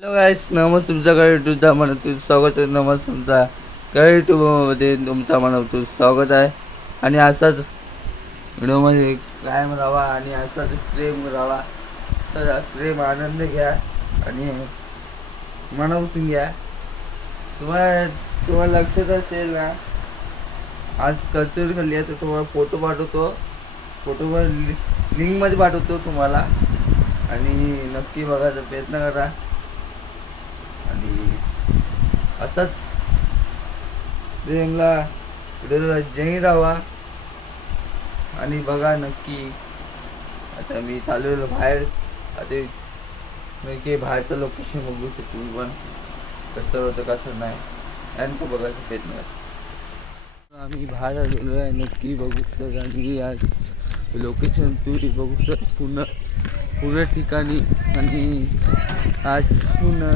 Hello गाईस, नमस्ते. तुमचं काय युट्यूबचा मनातून स्वागत आहे. नमस्ते, तुमचा काय युट्यूबमध्ये तुमचा मनातून स्वागत आहे. आणि असाच व्हिडिओमध्ये कायम राहा आणि असाच प्रेम राहा. असा प्रेम आनंद घ्या आणि मनापासून घ्या. तुम्हाला लक्षात असेल ना, आज कल्चर खाल्ली आहे तर तुम्हाला फोटो पाठवतो. फोटोवर लिंकमध्ये पाठवतो तुम्हाला आणि नक्की बघायचा प्रयत्न करा. आणि असाच प्रेमला व्हिडिओला जय राहा आणि बघा नक्की. आता मी चाललेलो बाहेर. आता नक्की बाहेरचं लोकेशन बघू शकतो तुम्ही पण, कसं होतं कसं नाही आणि तो बघायचा प्रयत्न करा. आम्ही बाहेर आलेलो आहे, नक्की बघू सर. आणि आज लोकेशन तुम्ही बघू सर पूर्ण ठिकाणी. आणि आज पूर्ण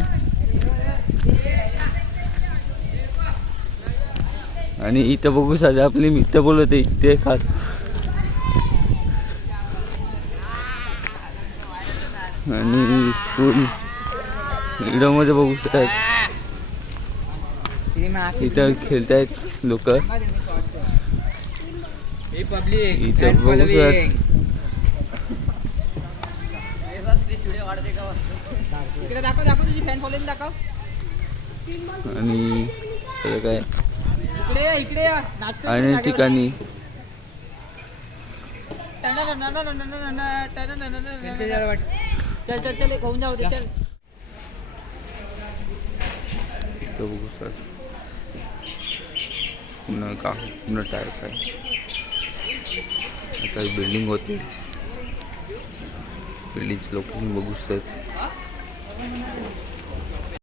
आणि इथं बघू सर आपले मित्र बोलत आहे इथे खास. आणि पूर्ण व्हिडिओमध्ये बघू सर इथं खेळतायत लोक. इथं बघू सर आणि सगळं काय आणि ठिकाणी इथं बघू सर पुन्हा टायर काय. आता बिल्डिंग होते, बिल्डिंगचं लोकेशन बघू सर.